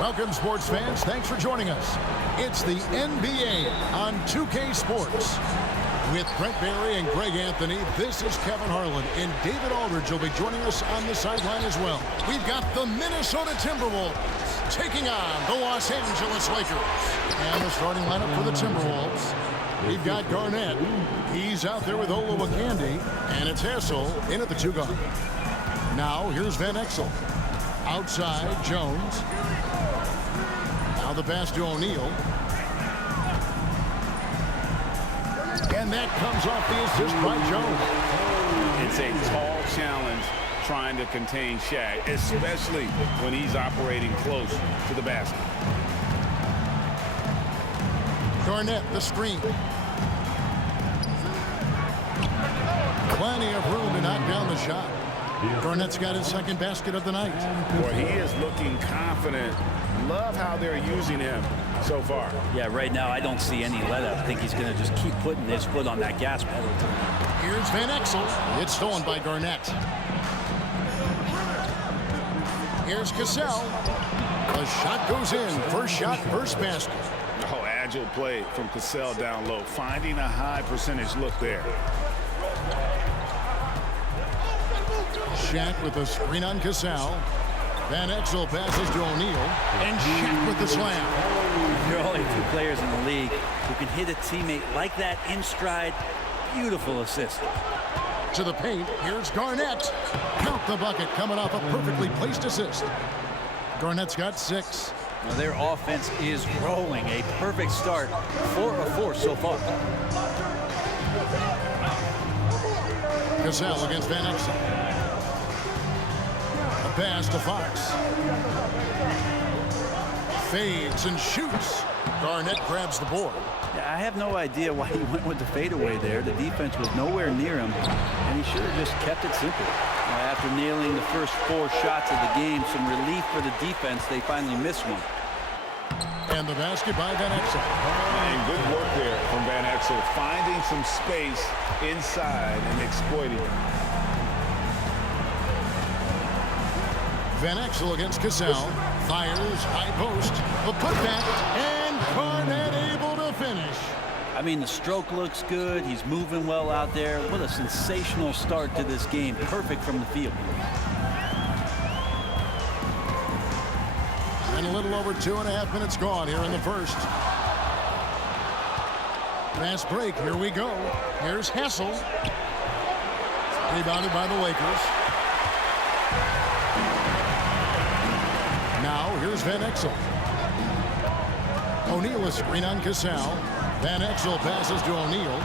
Welcome, sports fans. Thanks for joining us. It's the NBA on 2K Sports. With Brent Barry and Greg Anthony, this is Kevin Harlan, and David Aldridge will be joining us on the sideline as well. We've got the Minnesota Timberwolves taking on the Los Angeles Lakers. And the starting lineup for the Timberwolves. We've got Garnett. He's out there with Olowokandi, and it's Hassel in at the two guard. Now here's Van Exel. Outside, Jones. Now the pass to O'Neal. And that comes off the assist by Jones. It's a tall challenge trying to contain Shaq, especially when he's operating close to the basket. Garnett, the screen. Plenty of room to knock down the shot. Garnett's got his second basket of the night. Boy, he is looking confident. Love how they're using him so far. Yeah, right now I don't see any let up. I think he's going to just keep putting his foot on that gas pedal. Here's Van Exel. It's stolen by Garnett. Here's Cassell. The shot goes in. First shot, first basket. Oh, agile play from Cassell down low. Finding a high percentage look there. Shaq with the screen on Cassell. Van Exel passes to O'Neal. And Shaq with the slam. There are only two players in the league who can hit a teammate like that in stride. Beautiful assist. To the paint, here's Garnett. Count the bucket coming off a perfectly placed assist. Garnett's got 6. Now their offense is rolling. A perfect start. 4 of 4 so far. Cassell against Van Exel. A pass to Fox. Fades and shoots. Garnett grabs the board. Yeah, I have no idea why he went with the fadeaway there. The defense was nowhere near him, and he should have just kept it simple. After nailing the first 4 shots of the game, some relief for the defense. They finally missed one. And the basket by Van Exel. And good work there from Van Exel, finding some space inside and exploiting it. Van Exel against Cassell. Fires, high post, the putback, and Garnett able to finish. I mean, the stroke looks good. He's moving well out there. What a sensational start to this game. Perfect from the field. And a little over 2.5 minutes gone here in the first. Fast break. Here we go. Here's Hassel. Rebounded by the Lakers. Now here's Van Exel. O'Neal a screen on Cassell. Van Exel passes to O'Neal.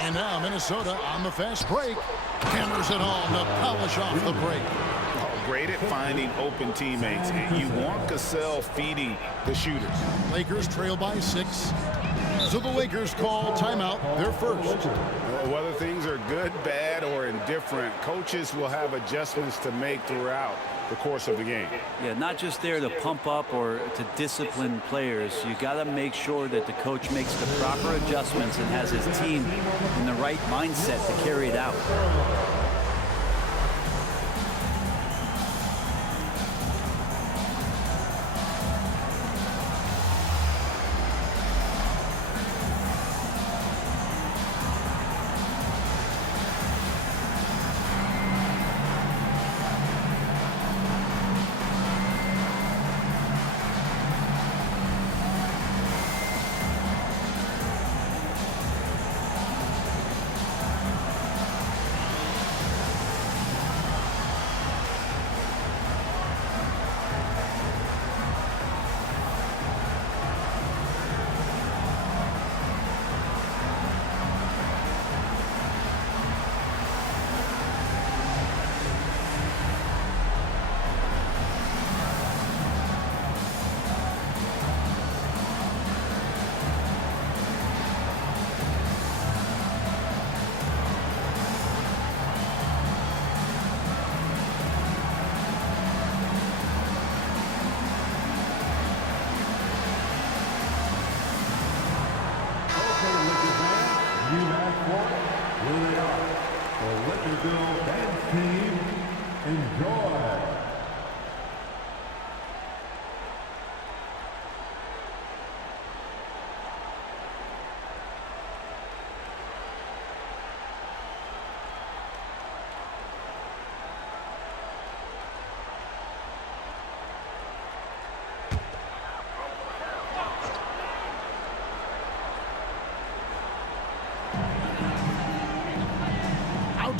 And now Minnesota on the fast break. Hammers it home to polish off the break. Great at finding open teammates. You want Cassell feeding the shooters. Lakers trail by 6. So the Lakers call timeout, their first. Whether things are good, bad, or indifferent, coaches will have adjustments to make throughout the course of the game. Yeah, not just there to pump up or to discipline players. You got to make sure that the coach makes the proper adjustments and has his team in the right mindset to carry it out.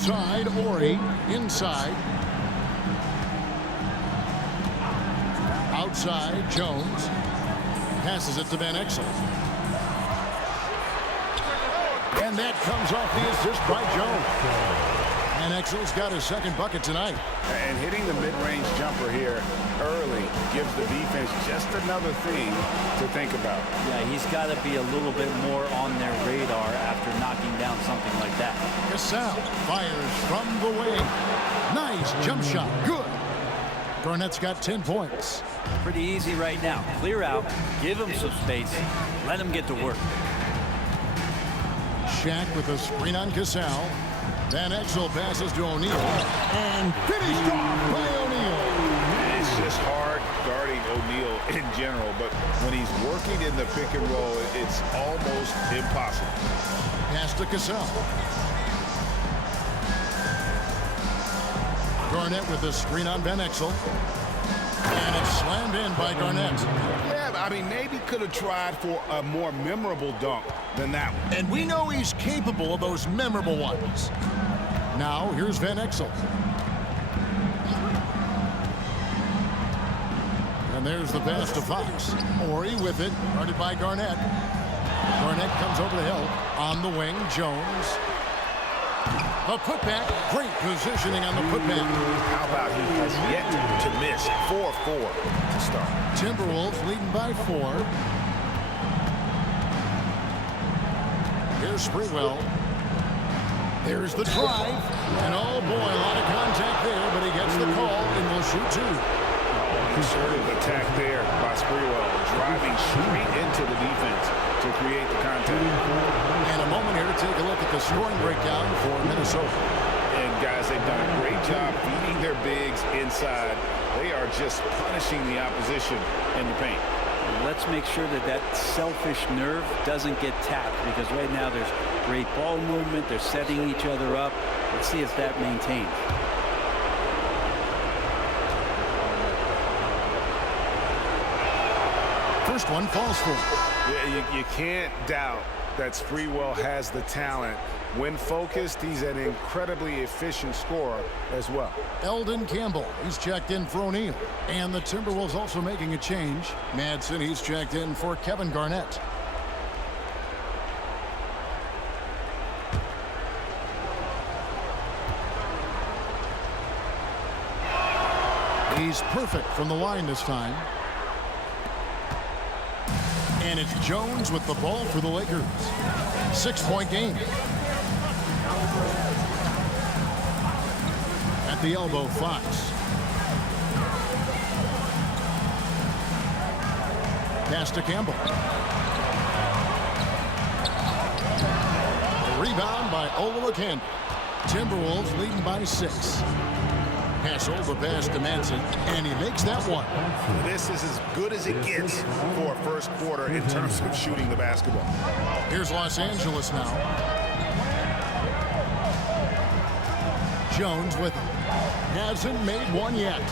outside. Ori inside. Outside, Jones. Passes it to Van Exel. And that comes off the assist by Jones. Van Exel's got his second bucket tonight. And hitting the mid-range jumper here early gives the defense just another thing to think about. Yeah, he's got to be a little bit more on their radar after knocking down something like that. Gasol fires from the wing. Nice jump shot. Good. Garnett's got 10 points. Pretty easy right now. Clear out, give him some space, let him get to work. Shaq with a screen on Gasol. Van Exel passes to O'Neal. And finished off by O'Neal. It's just hard guarding O'Neal in general, but when he's working in the pick and roll, it's almost impossible. Pass to Gasol. Garnett with a screen on Van Exel. And it's slammed in by Garnett. Yeah, I mean, maybe could have tried for a more memorable dunk than that one. And we know he's capable of those memorable ones. Now, here's Van Exel. And there's the pass to Fox. Ori with it, guarded by Garnett. Garnett comes over to help. On the wing, Jones. A putback. Great positioning on the putback. How about he has yet to miss 4-4 to start. Timberwolves leading by 4. Here's Sprewell. There's the drive. And oh boy, a lot of contact there, but he gets the call and will shoot 2. Conservative attack there by Sprewell, driving straight into the defense to create the contact. And a moment here to take a look at the scoring breakdown for Minnesota. And guys, they've done a great job feeding their bigs inside. They are just punishing the opposition in the paint. Let's make sure that that selfish nerve doesn't get tapped, because right now there's great ball movement. They're setting each other up. Let's see if that maintains. First one falls for him. Yeah, you can't doubt that Sprewell has the talent. When focused, he's an incredibly efficient scorer as well. Eldon Campbell, he's checked in for O'Neal. And the Timberwolves also making a change. Madsen, he's checked in for Kevin Garnett. He's perfect from the line this time. And it's Jones with the ball for the Lakers. 6-point game. At the elbow, Fox. Pass to Campbell. A rebound by Olowokandi. Timberwolves leading by 6. Pass over pass to Madsen, and he makes that one. This is as good as it gets for a first quarter in terms of shooting the basketball. Here's Los Angeles now. Jones with him. Hasn't made one yet.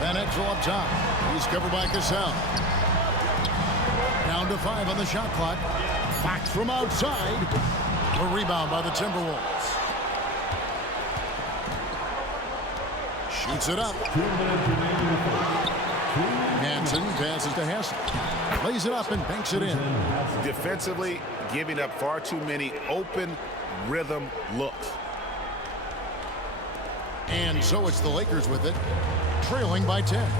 Van Exel up top. He's covered by Gasol. Down to 5 on the shot clock. Fox from outside. A rebound by the Timberwolves. Shoots it up. Madsen passes to Hassel. Lays it up and banks it in. Defensively, giving up far too many open rhythm looks. And so it's the Lakers with it, trailing by 10.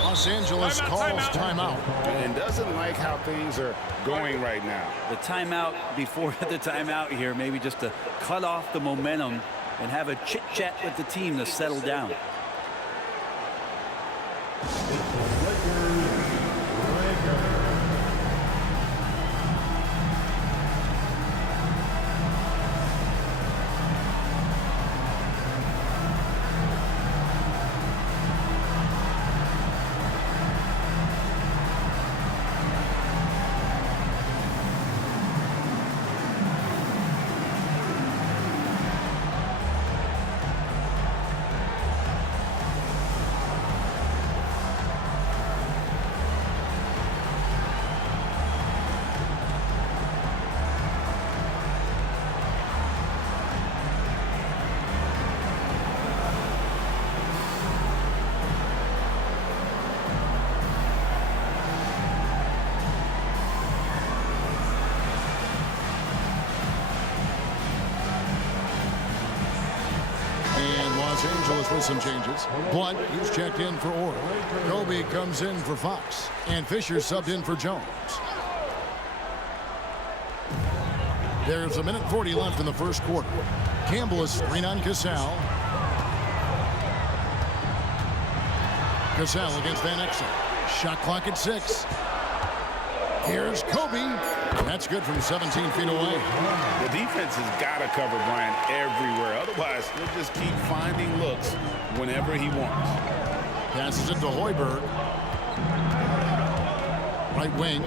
Los Angeles calls timeout. And doesn't like how things are going right now. The timeout before the timeout here, maybe just to cut off the momentum and have a chit-chat with the team to settle down. Los Angeles with some changes. Blunt, he's checked in for Orr. Kobe comes in for Fox. And Fisher subbed in for Jones. There's 1:40 left in the first quarter. Campbell is screen on Cassell. Cassell against Van Exel. Shot clock at 6. Here's Kobe. That's good from 17 feet away. The defense has got to cover Bryant everywhere. Otherwise, he'll just keep finding looks whenever he wants. Passes it to Hoiberg. Right wing.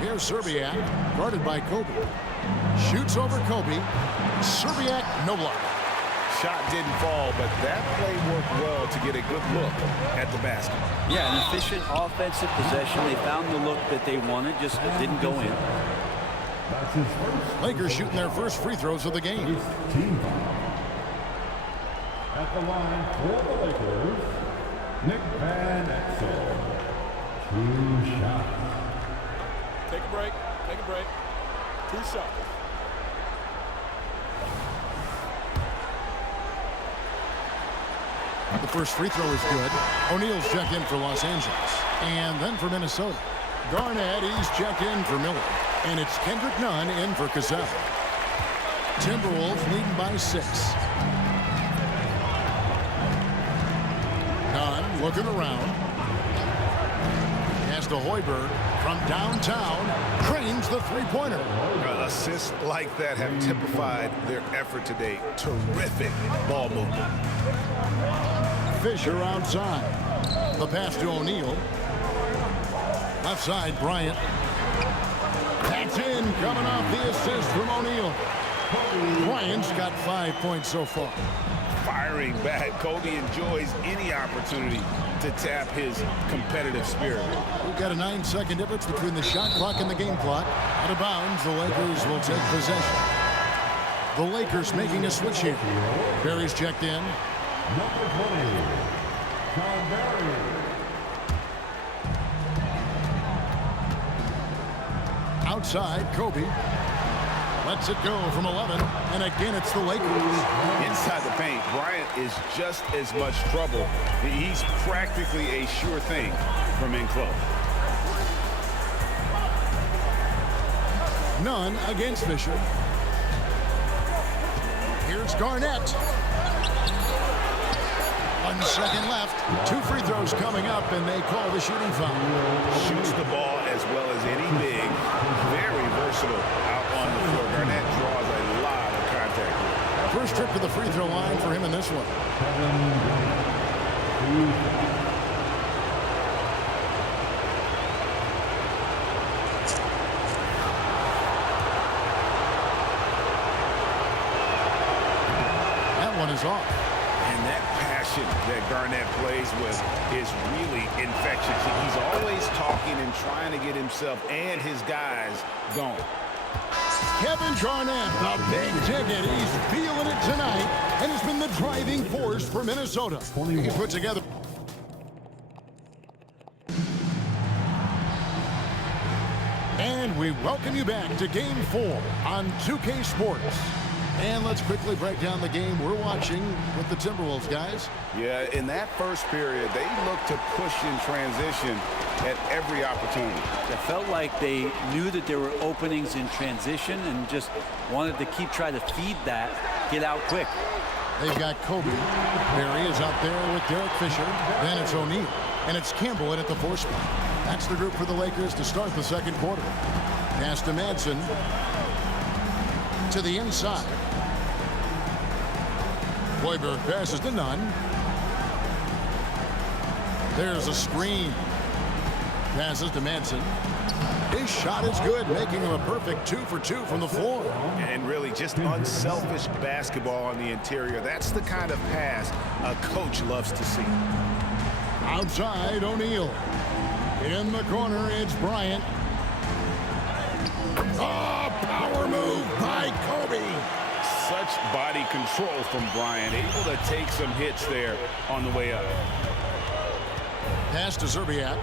Here's Serbiak, guarded by Kobe. Shoots over Kobe. Serbiak, no block. Shot didn't fall, but that play worked well to get a good look at the basket. Yeah, an efficient offensive possession. They found the look that they wanted, just it didn't go in. Lakers shooting their first free throws of the game. At the line for the Lakers, Nick Van Exel. 2 shots. Take a break. Take a break. 2 shots. The first free throw is good. O'Neal's checked in for Los Angeles. And then for Minnesota. Garnett, he's checked in for Miller. And it's Kendrick Nunn in for Cassell. Timberwolves leading by 6. Nunn looking around. Pass to Hoiberg from downtown. Cranes the three-pointer. Assists like that have typified their effort today. Terrific ball movement. Fisher outside. The pass to O'Neal. Left side, Bryant. That's in, coming off the assist from O'Neal. Bryant's got 5 points so far. Firing back, Kobe enjoys any opportunity to tap his competitive spirit. We've got a 9-second difference between the shot clock and the game clock. Out of bounds, the Lakers will take possession. The Lakers making a switch here. Barry's checked in. Number 20, John Barry. Outside, Kobe. Lets it go from 11. And again, it's the Lakers. Inside the paint, Bryant is just as much trouble. He's practically a sure thing from in close. Nunn against Fisher. Here's Garnett. 1 second left. 2 free throws coming up, and they call the shooting foul. Shoots the ball as well as any big. Very versatile out on the floor. Garnett draws a lot of contact. First trip to the free throw line for him in this one. That one is off. And that passion that Garnett plays with is really infectious. He's always talking and trying to get himself and his guys going. Kevin Garnett, the big ticket. He's feeling it tonight and has been the driving force for Minnesota. He put together. And we welcome you back to Game 4 on 2K Sports. And let's quickly break down the game we're watching with the Timberwolves, guys. Yeah, in that first period, they looked to push in transition at every opportunity. It felt like they knew that there were openings in transition and just wanted to keep trying to feed that, get out quick. They've got Kobe. Barry is out there with Derek Fisher. Then it's O'Neal. And it's Campbell in at the 4 spot. That's the group for the Lakers to start the second quarter. Pass to Madsen. To the inside. Hoiberg passes to Nunn. There's a screen. Passes to Madsen. His shot is good, making him a perfect 2 for 2 from the floor. And really just unselfish basketball on the interior. That's the kind of pass a coach loves to see. Outside, O'Neal. In the corner, it's Bryant. Oh, power move by Kobe. Such body control from Bryant, able to take some hits there on the way up. Pass to Serbiak.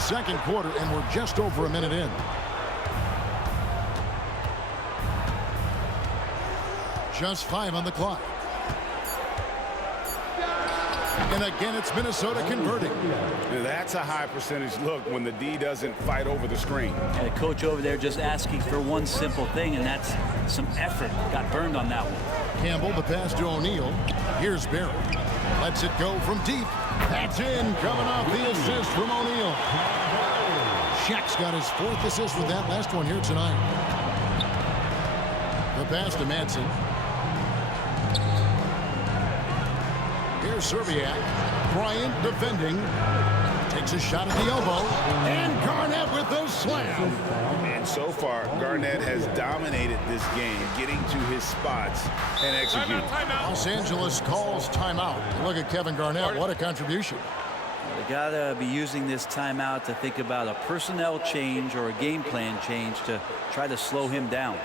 Second quarter, and we're just over a minute in. Just 5 on the clock. And again, it's Minnesota converting. That's a high percentage look when the D doesn't fight over the screen. And the coach over there just asking for one simple thing, and that's some effort. Got burned on that one. Campbell, the pass to O'Neal. Here's Barry. Lets it go from deep. That's in, coming off the assist from O'Neal. Shaq's got his 4th assist with that last one here tonight. The pass to Madsen. Here's Serbiak. Bryant defending. Takes a shot at the elbow. And Garnett with the slam. And so far, Garnett has dominated this game, getting to his spots and executing. Los Angeles calls timeout. Look at Kevin Garnett. What a contribution. They gotta be using this timeout to think about a personnel change or a game plan change to try to slow him down.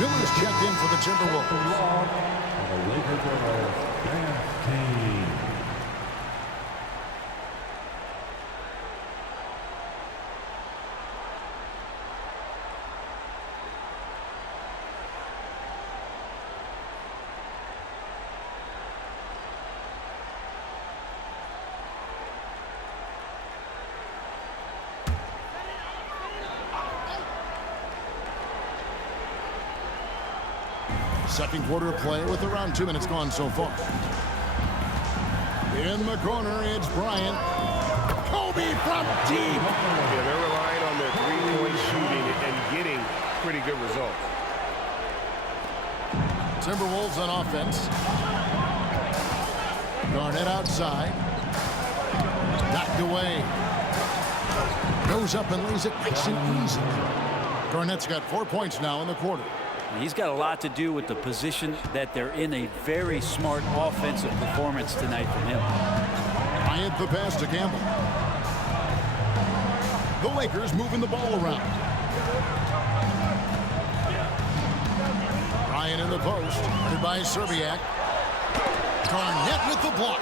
Miller's checked in for the Timberwolves. The Lakers are Vance Kane. Second quarter of play with around 2 minutes gone so far. In the corner, it's Bryant. Kobe from deep. Yeah, they're relying on their three-point shooting and getting pretty good results. Timberwolves on offense. Garnett outside. Knocked away. Goes up and lays it nice and easy. Garnett's got 4 points now in the quarter. He's got a lot to do with the position that they're in. A very smart offensive performance tonight from him. Bryant the pass to Campbell. The Lakers moving the ball around. Bryant in the post. Goodbye, Serbiak. Garnett with the block.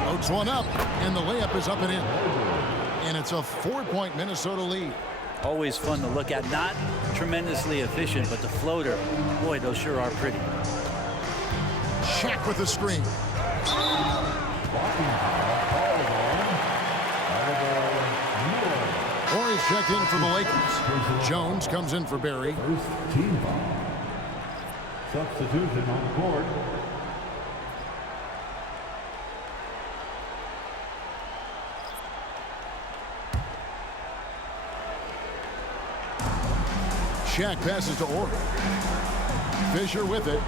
Floats one up, and the layup is up and in. And it's a 4-point Minnesota lead. Always fun to look at. Not tremendously efficient, but the floater, boy, those sure are pretty. Shaq with the screen. Horry's checked in for the Lakers. Jones comes in for Barry. First team foul. Substitution on the court. Shaq passes to Horry. Fisher with it.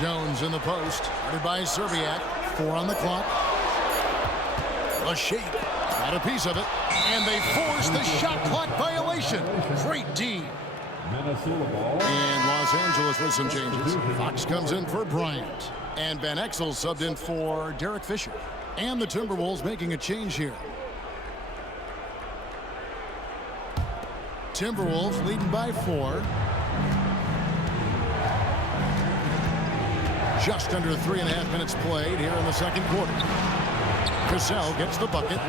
Jones in the post. Guarded by Serbiak. 4 on the clock. A shake. Got a piece of it. And they force the shot clock violation. Great D. Minnesota ball. And Los Angeles with some changes. Fox comes in for Bryant. And Van Exel subbed in for Derek Fisher. And the Timberwolves making a change here. Timberwolves leading by 4. Just under 3.5 minutes played here in the second quarter. Cassell gets the bucket.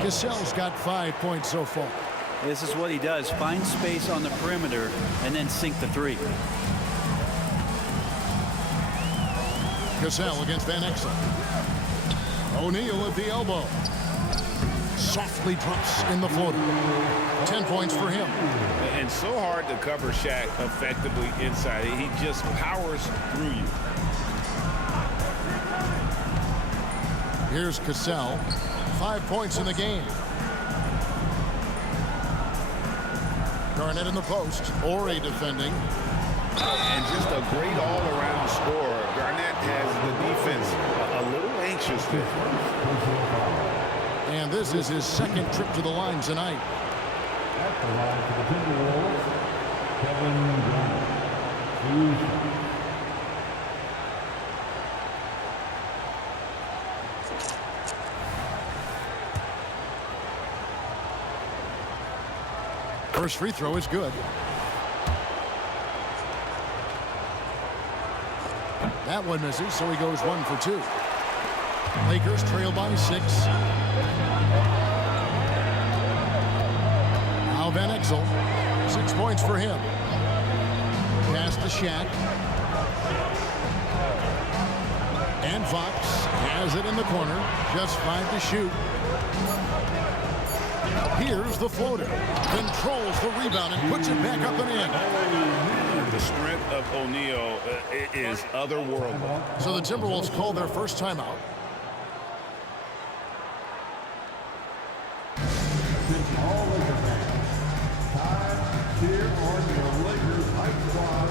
Cassell's got 5 points so far. This is what he does. Find space on the perimeter and then sink the three. Cassell against Van Exel. O'Neal at the elbow. Softly drops in the floater. 10 points for him. And so hard to cover Shaq effectively inside. He just powers through you. Here's Cassell. 5 points in the game. Garnett in the post. Ori defending. And just a great all-around scorer. Garnett has the defense a little anxious there. And this is his second trip to the line tonight. At the line for the Timberwolves, Kevin Garnett. 2 shots. First free throw is good. That one misses, so he goes 1 for 2. Lakers trail by 6. Now Van Exel. 6 points for him. Pass to Shaq. And Fox has it in the corner. Just 5 to shoot. Here's the floater. Controls the rebound and puts it back up and in. The strength of O'Neal is otherworldly. So the Timberwolves call their first timeout. Since all Lakers fans, time to cheer on your Lakers hype squad.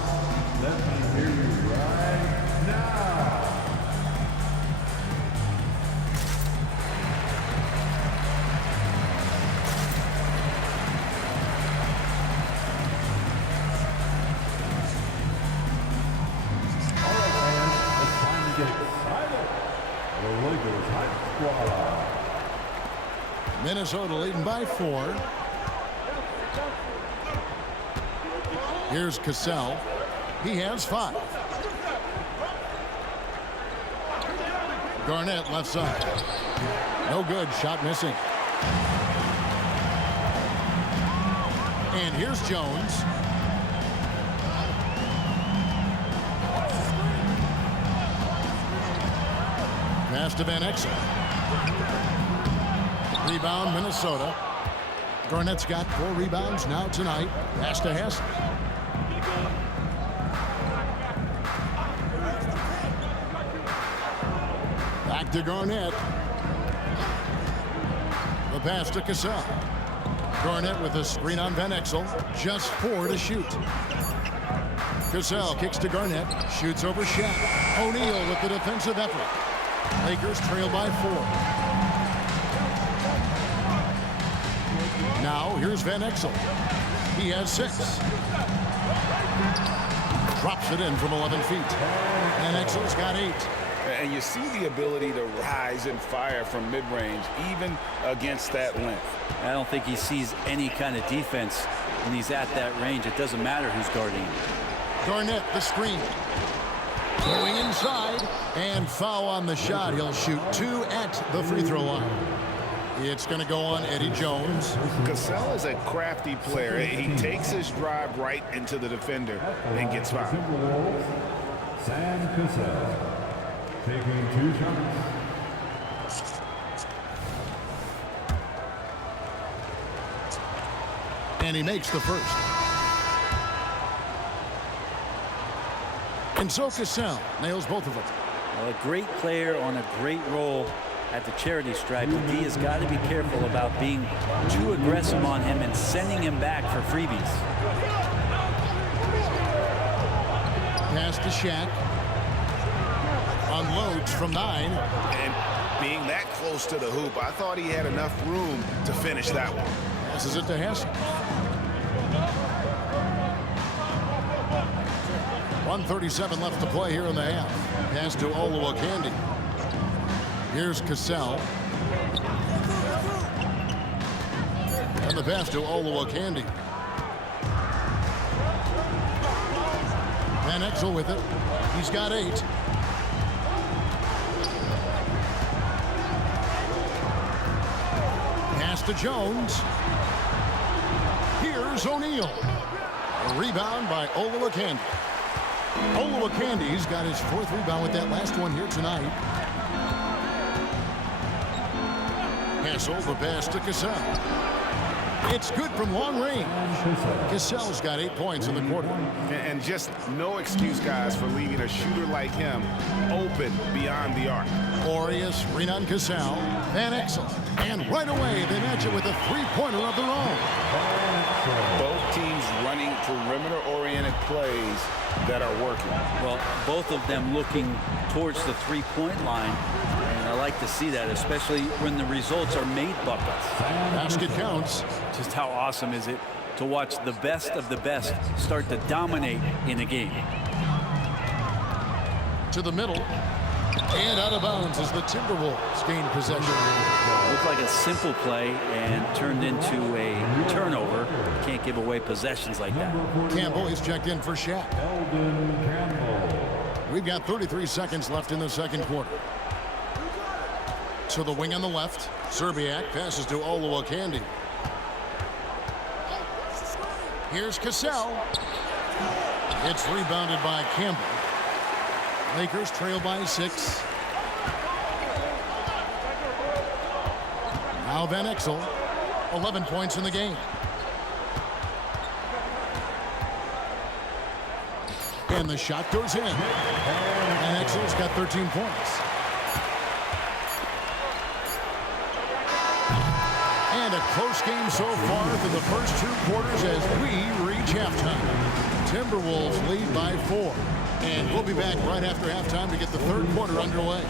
Let me hear you right now. Minnesota leading by 4. Here's Cassell. He has 5. Garnett left side. No good. Shot missing. And here's Jones. Pass to Van Exel. Rebound, Minnesota. Garnett's got 4 rebounds now tonight. Pass to Hess. Back to Garnett. The pass to Cassell. Garnett with a screen on Van Exel. Just 4 to shoot. Cassell kicks to Garnett. Shoots over Shaq. O'Neal with the defensive effort. Lakers trail by 4. Now, here's Van Exel. He has 6. Drops it in from 11 feet. Van Exel's got 8. And you see the ability to rise and fire from mid-range, even against that length. I don't think he sees any kind of defense when he's at that range. It doesn't matter who's guarding him. Garnett, the screen. Going inside. And foul on the shot. He'll shoot 2 at the free throw line. It's going to go on Eddie Jones. Cassell is a crafty player. He takes his drive right into the defender and gets fouled. Sam Cassell taking 2 shots. And he makes the first. And so Cassell nails both of them. Well, a great player on a great role at the charity stripe. The D has got to be careful about being too aggressive on him and sending him back for freebies. Pass to Shaq. Unloads from 9. And being that close to the hoop, I thought he had enough room to finish that one. Passes it to Hess. 1:37 left to play here in the half. Pass to Oluwakandi. Here's Cassell. And the pass to Oluwakandi. Van Exel with it. He's got 8. Pass to Jones. Here's O'Neal. A rebound by Olowokandi. Olowokandi's got his 4th rebound with that last one here tonight. Hassel, the pass to Cassell. It's good from long range. Cassell's got 8 points in the quarter. And just no excuse, guys, for leaving a shooter like him open beyond the arc. Aureus, Renan Cassell, Van Exel. And right away, they match it with a 3-pointer of their own. Both teams running perimeter-oriented plays that are working. Well, both of them looking towards the 3-point line. And I like to see that, especially when the results are made buckets. Basket counts. Just how awesome is it to watch the best of the best start to dominate in a game. To the middle. And out of bounds as the Timberwolves gain possession. Looked like a simple play and turned into a turnover. Can't give away possessions like that. Campbell is checked in for Shaq. We've got 33 seconds left in the second quarter. To the wing on the left. Serbiak passes to Olowokandi. Here's Cassell. It's rebounded by Campbell. Lakers trail by 6. Now Van Exel, 11 points in the game. And the shot goes in. Van Exel's got 13 points. And a close game so far through the first 2 quarters as we reach halftime. Timberwolves lead by 4. And we'll be back right after halftime to get the third quarter underway.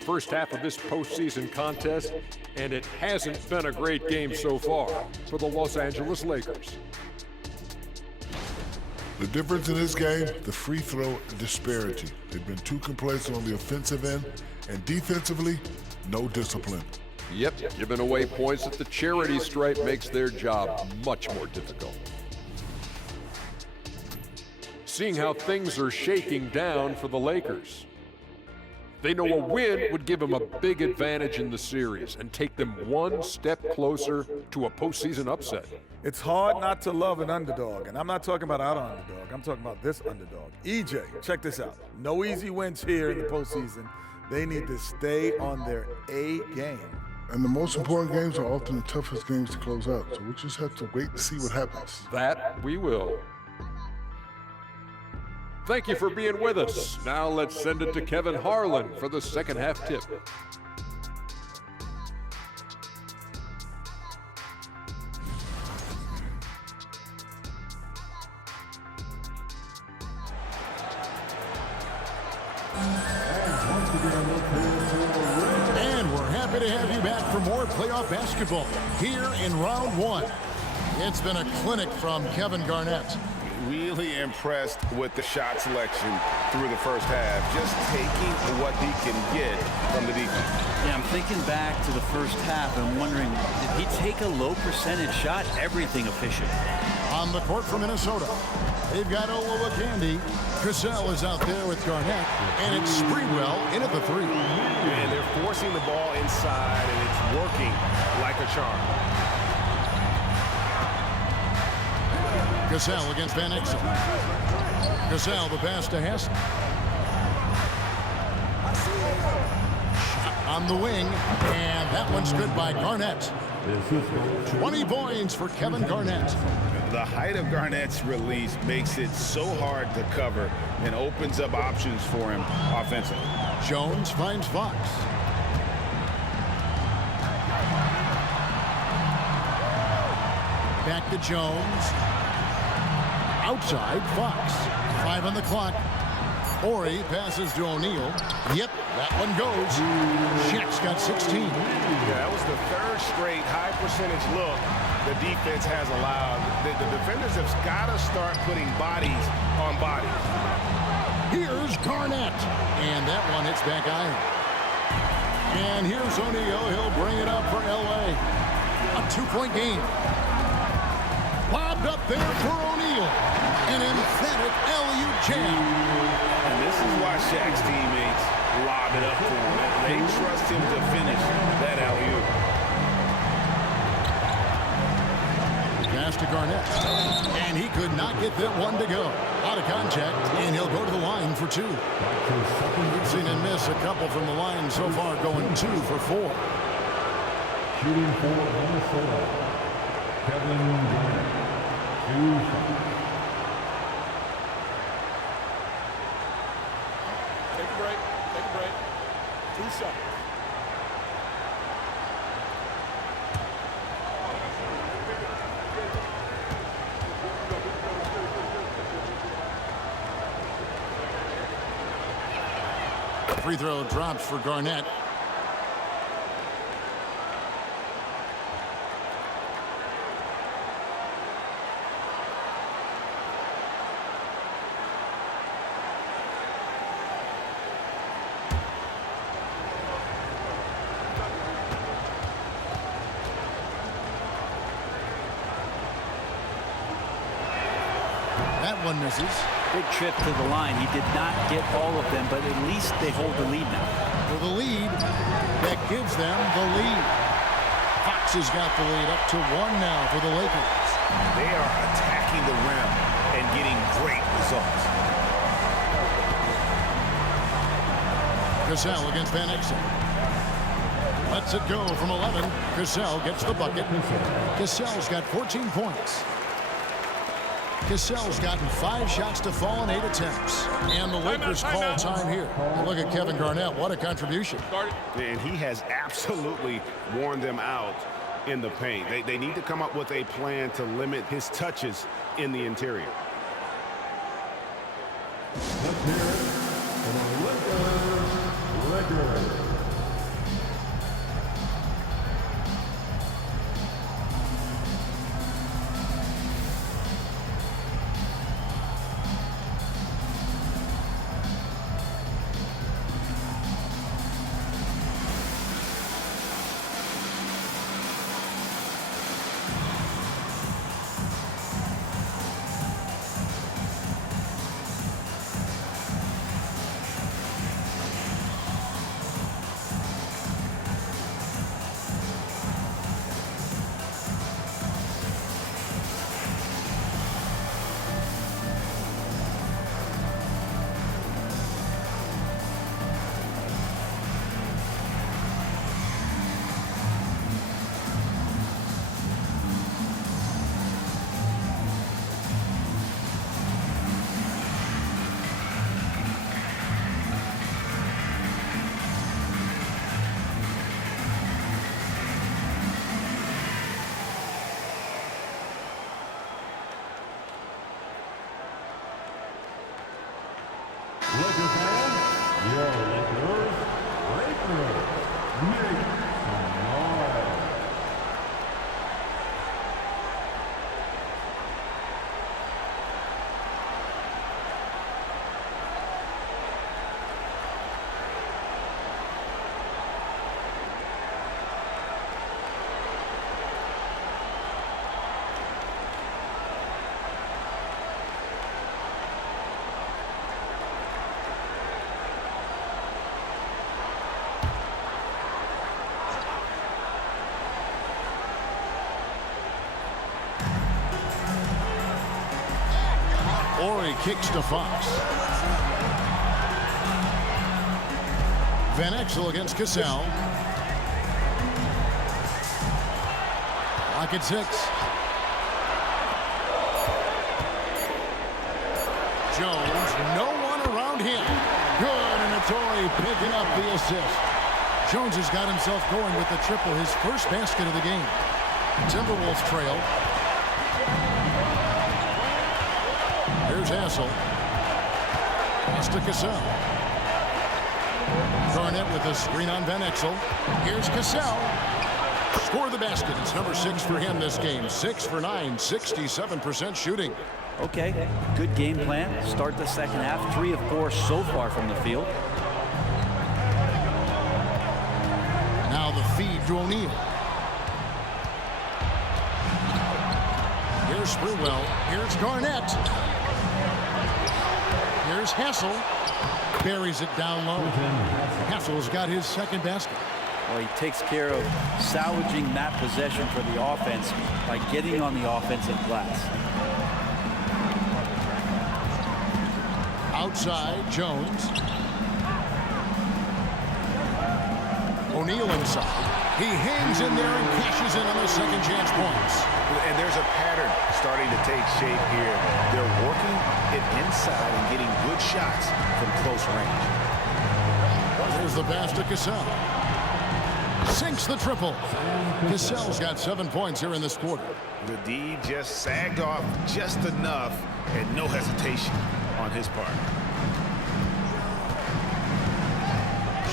First half of this postseason contest, and it hasn't been a great game so far for the Los Angeles Lakers. The difference in this game, the free throw disparity. They've been too complacent on the offensive end, and defensively, no discipline. Yep, giving away points at the charity stripe makes their job much more difficult. Seeing how things are shaking down for the Lakers. They know a win would give them a big advantage in the series and take them one step closer to a postseason upset. It's hard not to love an underdog, and I'm not talking about our underdog. I'm talking about this underdog. EJ, check this out. No easy wins here in the postseason. They need to stay on their A game. And the most important games are often the toughest games to close out, so we just have to wait to see what happens. That we will. Thank you for being with us. Now let's send it to Kevin Harlan for the second half tip. And we're happy to have you back for more playoff basketball here in round one. It's been a clinic from Kevin Garnett. Really impressed with the shot selection through the first half. Just taking what he can get from the defense. Yeah, I'm thinking back to the first half and wondering, did he take a low percentage shot? Everything efficient. On the court for Minnesota, they've got Olowokandi. Cassell is out there with Garnett, and it's Sprewell in at the three. And they're forcing the ball inside, and it's working like a charm. Cassell against Van Exel. Cassell, the pass to Hess. Shot on the wing, and that one's good by Garnett. 20 points for Kevin Garnett. The height of Garnett's release makes it so hard to cover and opens up options for him offensively. Jones finds Fox. Back to Jones. Outside, Fox. 5 on the clock. Ori passes to O'Neal. Yep, that one goes. Shaq's got 16. Yeah, that was the third straight high percentage look the defense has allowed. The defenders have got to start putting bodies on bodies. Here's Garnett. And that one hits back iron. And here's O'Neal. He'll bring it up for L.A. A 2-point game. Lobbed up there for O'Neal. An emphatic LU jam. And this is why Shaq's teammates lob it up for him. They trust him to finish that alley-oop. Pass to Garnett. And he could not get that one to go. Out of contact, and he'll go to the line for 2. We've seen him miss a couple from the line so far, going 2 for 4. Shooting for Minnesota, Kevin Garnett. 2 shots. Take a break. Take a break. 2 shots. Free throw drops for Garnett. That one misses. Big trip to the line. He did not get all of them, but at least they hold the lead now. For the lead, that gives them the lead. Fox has got the lead up to 1 now for the Lakers. They are attacking the rim and getting great results. Cassell against Van Exel. Lets it go from 11. Cassell gets the bucket. Cassell's got 14 points. Cassell's gotten 5 shots to fall in 8 attempts. And the Lakers call time here. Look at Kevin Garnett. What a contribution. And he has absolutely worn them out in the paint. They need to come up with a plan to limit his touches in the interior. Let's hear it for the Lakers. Ori kicks to Fox. Van Exel against Cassell. Lock at 6. Jones, no one around him. Good, and it's Ori picking up the assist. Jones has got himself going with the triple, his first basket of the game. Timberwolves trail. Here's Hassel. Pass to Cassell. Garnett with a screen on Van Exel. Here's Cassell. Score the basket. It's number 6 for him this game. 6 for 9, 67% shooting. Okay, good game plan. Start the second half. 3 of 4 so far from the field. Now the feed to O'Neal. Here's Sprewell. Here's Garnett. Here's Hassel. Buries it down low. Hassel's got his second basket. Well, he takes care of salvaging that possession for the offense by getting on the offensive glass. Outside, Jones. O'Neal inside. He hangs in there and cashes in on the second chance points. And there's a pattern starting to take shape here. They're working it inside and getting good shots from close range. There's the pass to Cassell. Sinks the triple. Cassell's got 7 points here in this quarter. The D just sagged off just enough and no hesitation on his part.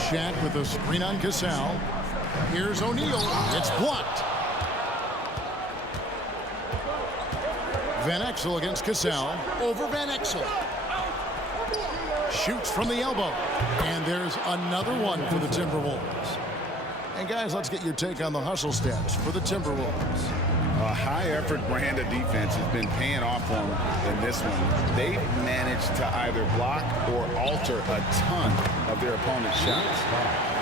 Shaq with a screen on Cassell. Here's O'Neal. It's blocked. Van Exel against Cassell. Over Van Exel. Shoots from the elbow. And there's another one for the Timberwolves. And guys, let's get your take on the hustle stats for the Timberwolves. A high-effort brand of defense has been paying off for them in this one. They've managed to either block or alter a ton of their opponent's shots.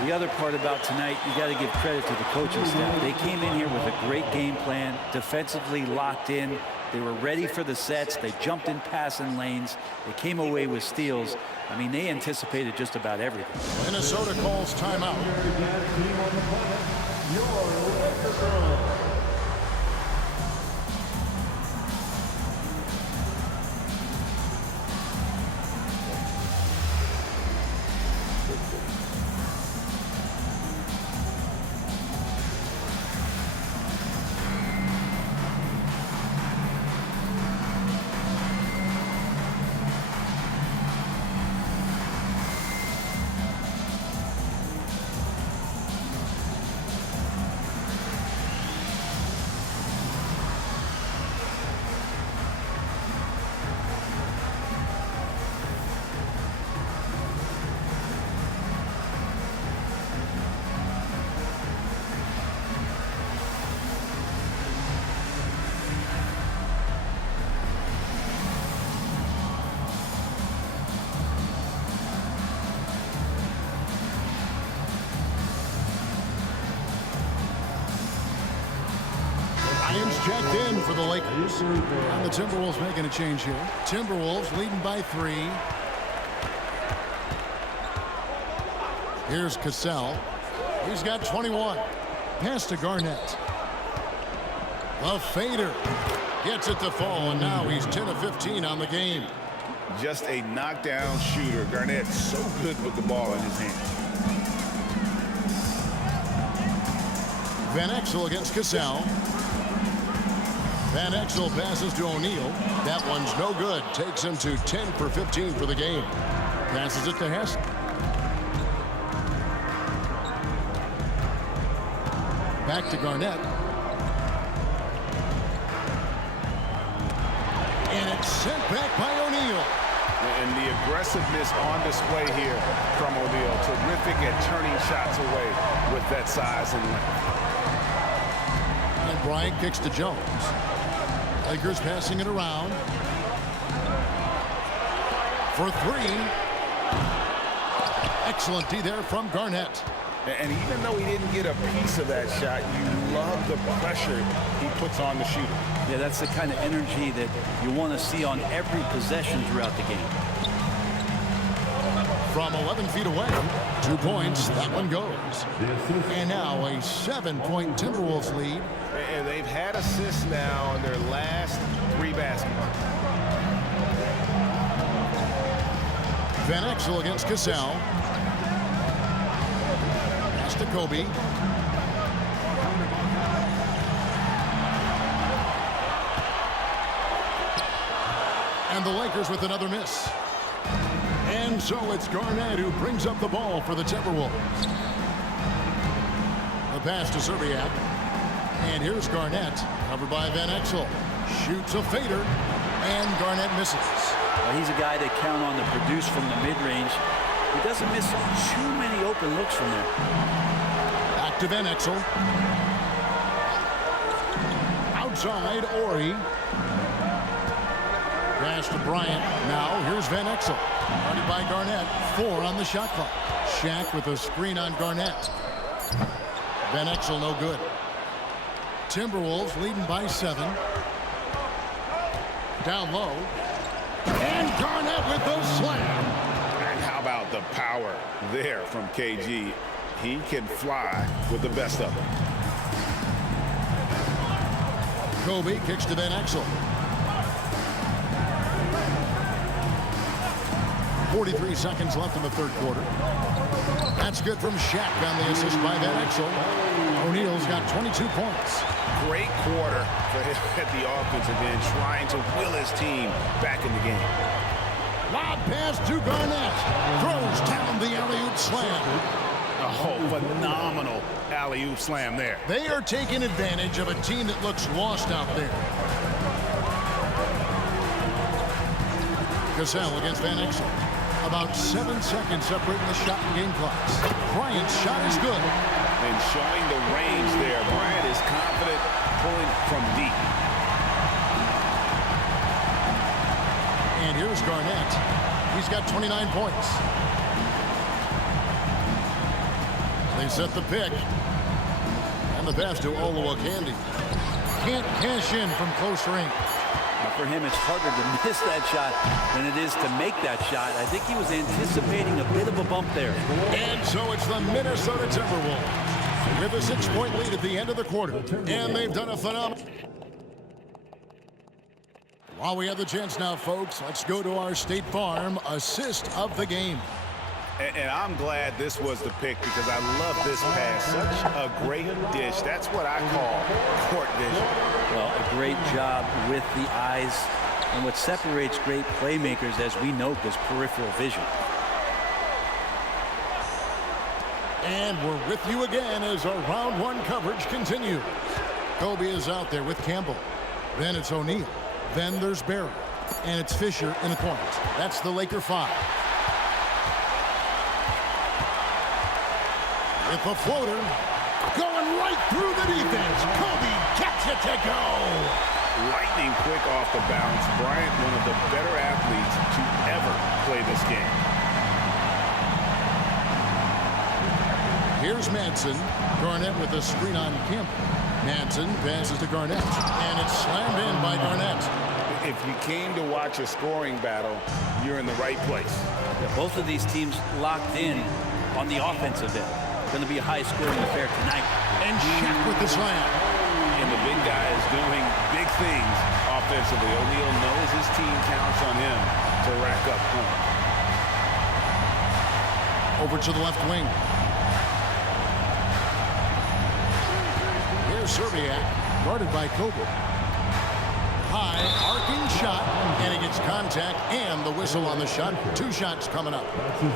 The other part about tonight, you got to give credit to the coaching staff. They came in here with a great game plan, defensively locked in. They were ready for the sets. They jumped in passing lanes. They came away with steals. I mean, they anticipated just about everything. Minnesota calls timeout. Lions checked in for the Lakers. And the Timberwolves making a change here. Timberwolves leading by 3. Here's Cassell. He's got 21. Pass to Garnett. The fader gets it to fall, and now he's 10 of 15 on the game. Just a knockdown shooter. Garnett so good with the ball in his hands. Van Exel against Cassell. Van Exel passes to O'Neal. That one's no good. Takes him to 10 for 15 for the game. Passes it to Hassel. Back to Garnett. And it's sent back by O'Neal. And the aggressiveness on display here from O'Neal. Terrific at turning shots away with that size and length. And Bryant kicks to Jones. Lakers passing it around. For 3. Excellent D there from Garnett. And even though he didn't get a piece of that shot, you love the pressure he puts on the shooter. Yeah, that's the kind of energy that you want to see on every possession throughout the game. From 11 feet away, 2 points, that one goes. And now a 7-point Timberwolves lead. And they've had assists now on their last 3 baskets. Van Exel against Cassell. Pass to Kobe. And the Lakers with another miss. And so it's Garnett who brings up the ball for the Timberwolves. The pass to Zerbiak. And here's Garnett, covered by Van Exel. Shoots a fader, and Garnett misses. Well, he's a guy that count on to produce from the mid-range. He doesn't miss too many open looks from there. Back to Van Exel. Outside, Ori. Pass to Bryant. Now here's Van Exel. Guarded by Garnett. 4 on the shot clock. Shaq with a screen on Garnett. Van Exel no good. Timberwolves leading by 7. Down low. And Garnett with the slam. And how about the power there from KG? He can fly with the best of them. Kobe kicks to Van Exel. 43 seconds left in the third quarter. That's good from Shaq on the assist by Van Exel. O'Neal's got 22 points. Great quarter for him at the offensive end, trying to will his team back in the game. Lob pass to Garnett. Throws down the alley-oop slam. Oh, phenomenal alley-oop slam there. They are taking advantage of a team that looks lost out there. Cassell against Van Exel. About 7 seconds separating the shot and game clocks. Bryant's shot is good. And showing the range there, Bryant is confident pulling from deep. And here's Garnett. He's got 29 points. They set the pick. And the pass to Olowokandi. Can't cash in from close range. For him, it's harder to miss that shot than it is to make that shot. I think he was anticipating a bit of a bump there. And so it's the Minnesota Timberwolves with a 6-point lead at the end of the quarter. And they've done a phenomenal. While we have the chance now, folks, let's go to our State Farm assist of the game. And I'm glad this was the pick because I love this pass. Such a great dish. That's what I call court vision. Well, a great job with the eyes. And what separates great playmakers, as we note, is peripheral vision. And we're with you again as our round 1 coverage continues. Kobe is out there with Campbell. Then it's O'Neal. Then there's Barry. And it's Fisher in the corner. That's the Laker 5. With the floater, going right through the defense. Kobe gets it to go. Lightning quick off the bounce. Bryant, one of the better athletes to ever play this game. Here's Manson. Garnett with a screen on Campbell. Manson passes to Garnett. And it's slammed in by Garnett. If you came to watch a scoring battle, you're in the right place. Yeah, both of these teams locked in on the offensive end. Going to be a high-scoring affair tonight. And Shaq with the slam. And the big guy is doing big things offensively. O'Neal knows his team counts on him to rack up points. Over to the left wing. Here's Zerbiak, guarded by Kobe. High, arcing shot, and he gets contact and the whistle on the shot. 2 shots coming up.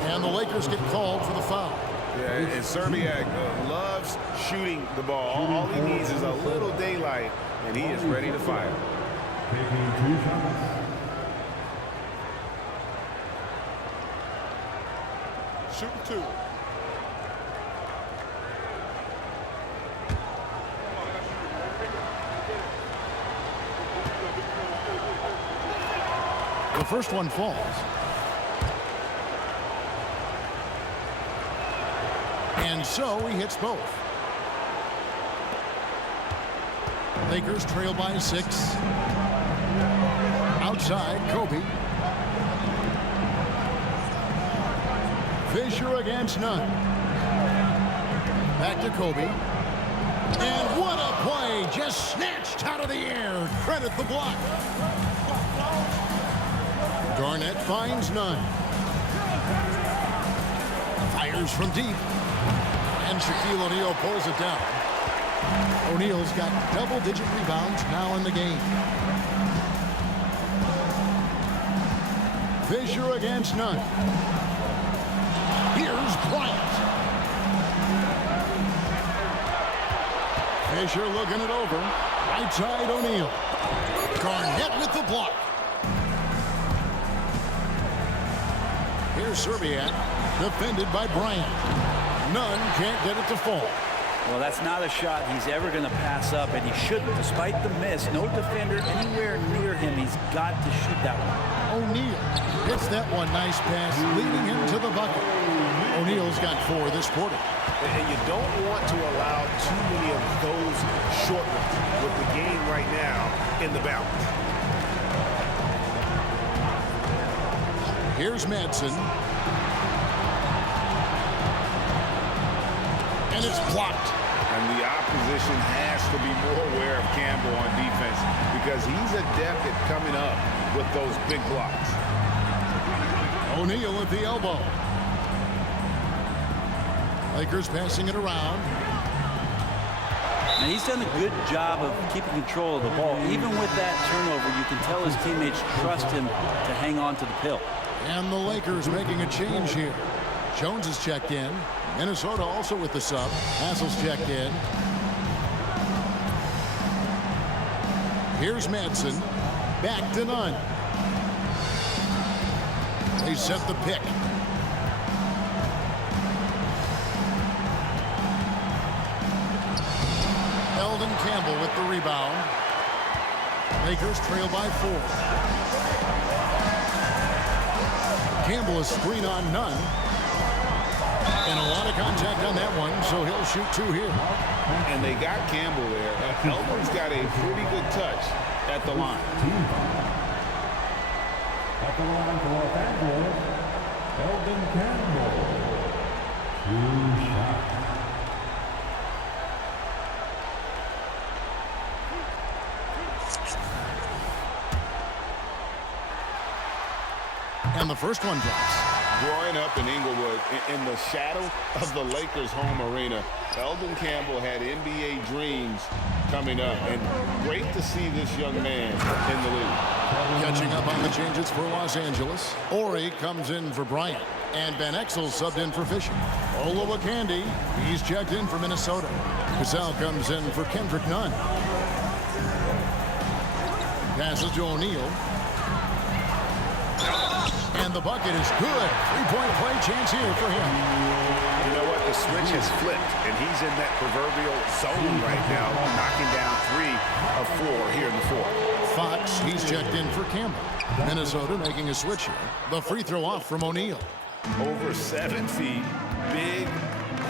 And the Lakers get called for the foul. Yeah, and Zerbiak loves shooting the ball. All he needs is a little daylight, and he is ready to fire. Taking 2 shots. Shooting 2. The first one falls. And so he hits both. Lakers trail by 6. Outside, Kobe. Fisher against Nunn. Back to Kobe. And what a play! Just snatched out of the air. Credit the block. Garnett finds Nunn. Fires from deep. And Shaquille O'Neal pulls it down. O'Neal's got double-digit rebounds now in the game. Fisher against Nunn. Here's Bryant. Fisher looking it over. Right side O'Neal. Garnett with the block. Here's Serbiak. Defended by Bryant. Nunn can't get it to fall. Well, that's not a shot he's ever going to pass up, and he shouldn't. Despite the miss, no defender anywhere near him. He's got to shoot that one. O'Neal hits that one. Nice pass, leading him to the bucket. O'Neal's got 4 this quarter. And you don't want to allow too many of those short ones with the game right now in the balance. Here's Madsen. And it's blocked. And the opposition has to be more aware of Campbell on defense because he's adept at coming up with those big blocks. O'Neal at the elbow. Lakers passing it around. And he's done a good job of keeping control of the ball. Even with that turnover, you can tell his teammates trust him to hang on to the pill. And the Lakers making a change here. Jones is checked in. Minnesota also with the sub. Hassel's checked in. Here's Madsen. Back to Nunn. They set the pick. Eldon Campbell with the rebound. Lakers trail by 4. Campbell is screen on Nunn. And a lot of contact on that one, so he'll shoot 2 here. And they got Campbell there. Eldon's got a pretty good touch at the line. At the line for Los Angeles, Eldon Campbell. 2 shots. And the first one drops. Growing up in Inglewood, in the shadow of the Lakers' home arena, Eldon Campbell had NBA dreams coming up. And great to see this young man in the league. Catching up on the changes for Los Angeles. Ori comes in for Bryant. And Van Exel subbed in for Fisher. Olowokandi, he's checked in for Minnesota. Cassell comes in for Kendrick Nunn. Passes to O'Neal. And the bucket is good. 3-point play chance here for him. You know what? The switch has flipped, and he's in that proverbial zone right now, knocking down 3 of 4 here in the 4th. Fox, he's checked in for Campbell. Minnesota making a switch here. The free throw off from O'Neal. Over 7 feet, big,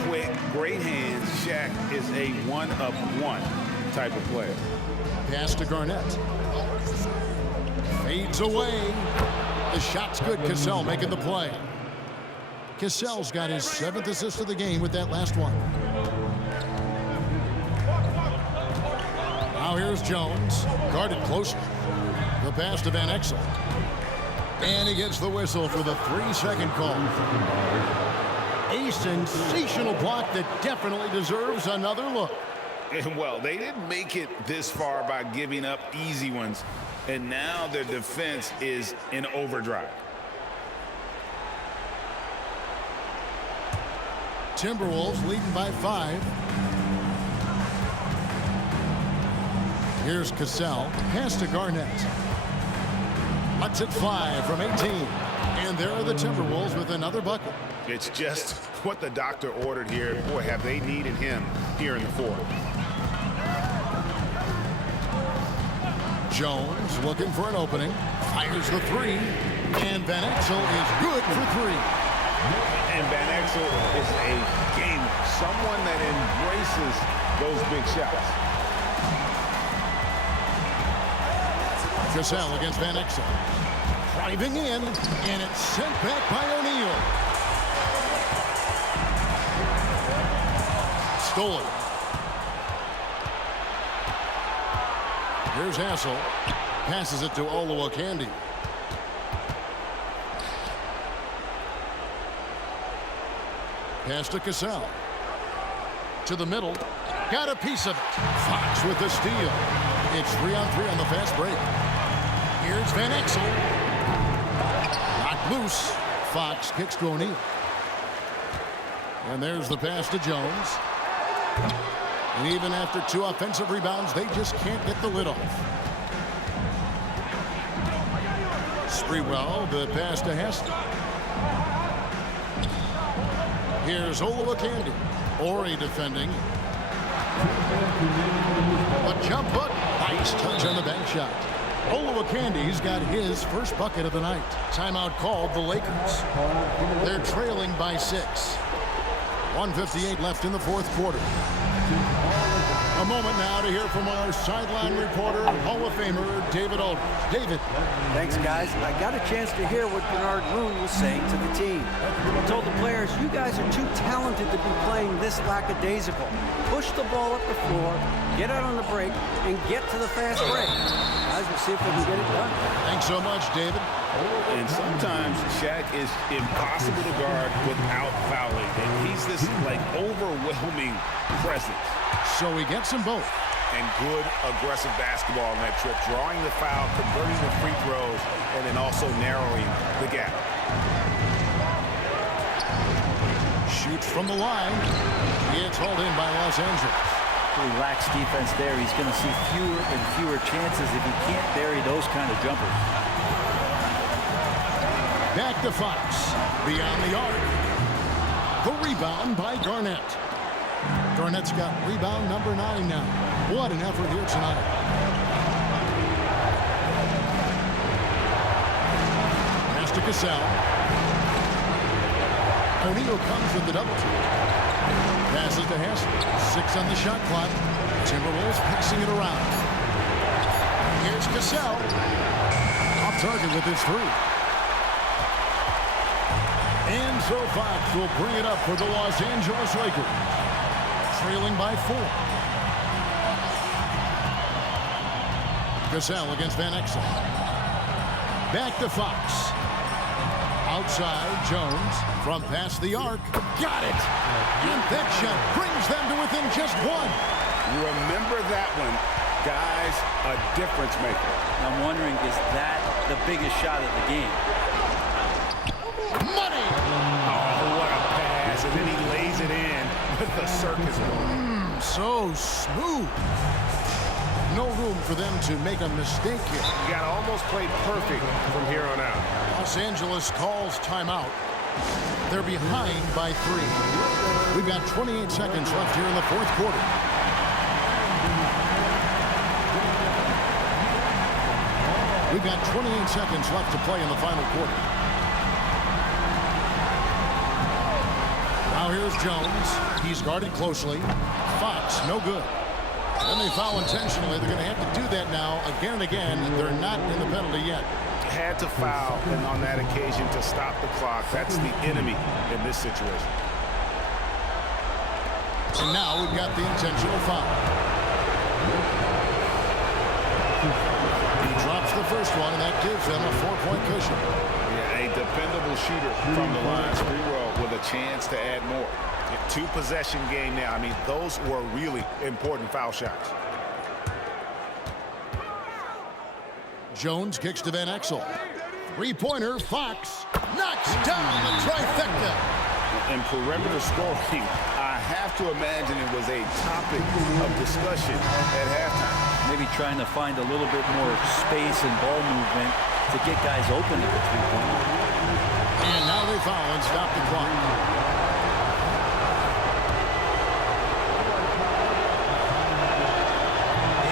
quick, great hands. Shaq is a one-of-one type of player. Pass to Garnett. Fades away. The shot's good. Cassell making the play. Cassell's got his 7th assist of the game with that last one. Now here's Jones. Guarded closer. The pass to Van Exel. And he gets the whistle for the 3-second call. A sensational block that definitely deserves another look. And well, they didn't make it this far by giving up easy ones. And now their defense is in overdrive. Timberwolves leading by 5. Here's Cassell. Pass to Garnett. Lets it fly from 18. And there are the Timberwolves with another bucket. It's just what the doctor ordered here. Boy, have they needed him here in the 4th. Jones looking for an opening. Fires the 3. And Van Exel is good for 3. And Van Exel is a gamer, someone that embraces those big shots. Cassell against Van Exel. Driving in, and it's sent back by O'Neal. Stolen. Here's Hassel. Passes it to Olowokandi. Pass to Cassell. To the middle. Got a piece of it. Fox with the steal. It's 3-on-3 on the fast break. Here's Van Exel. Knocked loose. Fox kicks to O'Neal. And there's the pass to Jones. And even after 2 offensive rebounds, they just can't get the lid off. Sprewell, the pass to Hester. Here's Olowokandi. Ori defending. A jump hook. Nice touch on the bank shot. Olowokandi's got his first bucket of the night. Timeout called the Lakers. They're trailing by 6. 1:58 left in the fourth quarter. A moment now to hear from our sideline reporter, Hall of Famer David Aldridge. David. Thanks, guys. I got a chance to hear what Bernard Moon was saying to the team. He told the players, you guys are too talented to be playing this lackadaisical. Push the ball up the floor, get out on the break, and get to the fast break. Guys, we'll see if we can get it done. Thanks so much, David. And sometimes Shaq is impossible to guard without fouling. And he's this, like, overwhelming presence. So he gets them both. And good aggressive basketball on that trip. Drawing the foul, converting the free throws, and then also narrowing the gap. Shoots from the line. It's hauled in by Los Angeles. Relaxed defense there. He's going to see fewer and fewer chances if he can't bury those kind of jumpers. Back to Fox. Beyond the arc. The rebound by Garnett. Garnett's got rebound number 9 now. What an effort here tonight. Pass to Cassell. O'Neal comes with the double team. Passes to Hester. 6 on the shot clock. Timberwolves passing it around. Here's Cassell. Off target with his 3. And so Fox will bring it up for the Los Angeles Lakers. Trailing by 4. Cassell against Van Exel. Back to Fox. Outside, Jones from past the arc. Got it! And that shot brings them to within just 1. Remember that one. Guys, a difference maker. I'm wondering, is that the biggest shot of the game? Money! Oh, what a pass. And then he lays it in with the circus move. So smooth. No room for them to make a mistake here. You got to almost play perfect from here on out. Los Angeles calls timeout. They're behind by 3. We've got 28 seconds left here in the fourth quarter. We've got 28 seconds left to play in the final quarter. Now here's Jones. He's guarded closely. Fox, no good. Then they foul intentionally. They're going to have to do that now again and again. They're not in the penalty yet. Had to foul, and on that occasion to stop the clock. That's the enemy in this situation. And now we've got the intentional foul. He drops the first one, and that gives them a 4-point cushion. Yeah, a dependable shooter from the line. Sprewell with a chance to add more. A 2-possession game now. I mean, those were really important foul shots. Jones kicks to Van Exel. 3-pointer, Fox knocks down the trifecta. And perimeter scoring, I have to imagine it was a topic of discussion at halftime. Maybe trying to find a little bit more space and ball movement to get guys open at the 3-point. And now they foul and stop the clock.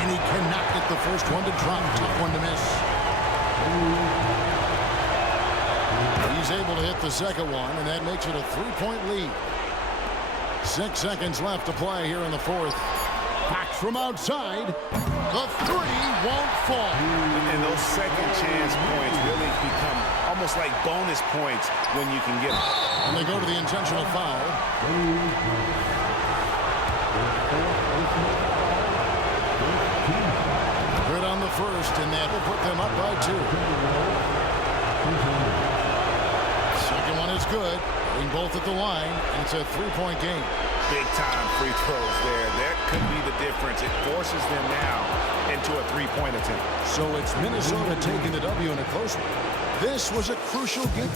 And he cannot get the first one to drop. Tough one to miss. He's able to hit get the second one, and that makes it a 3-point lead. 6 seconds left to play here in the fourth. Back from outside. The three won't fall. And those second chance points really become almost like bonus points when you can get them. And they go to the intentional foul. Good on the first, and that will put them up by 2. Second one is good. Being both at the line, and it's a 3-point game. Big-time free throws there. That could be the difference. It forces them now into a 3-point attempt. So it's Minnesota taking the W in a close one. This was a crucial game.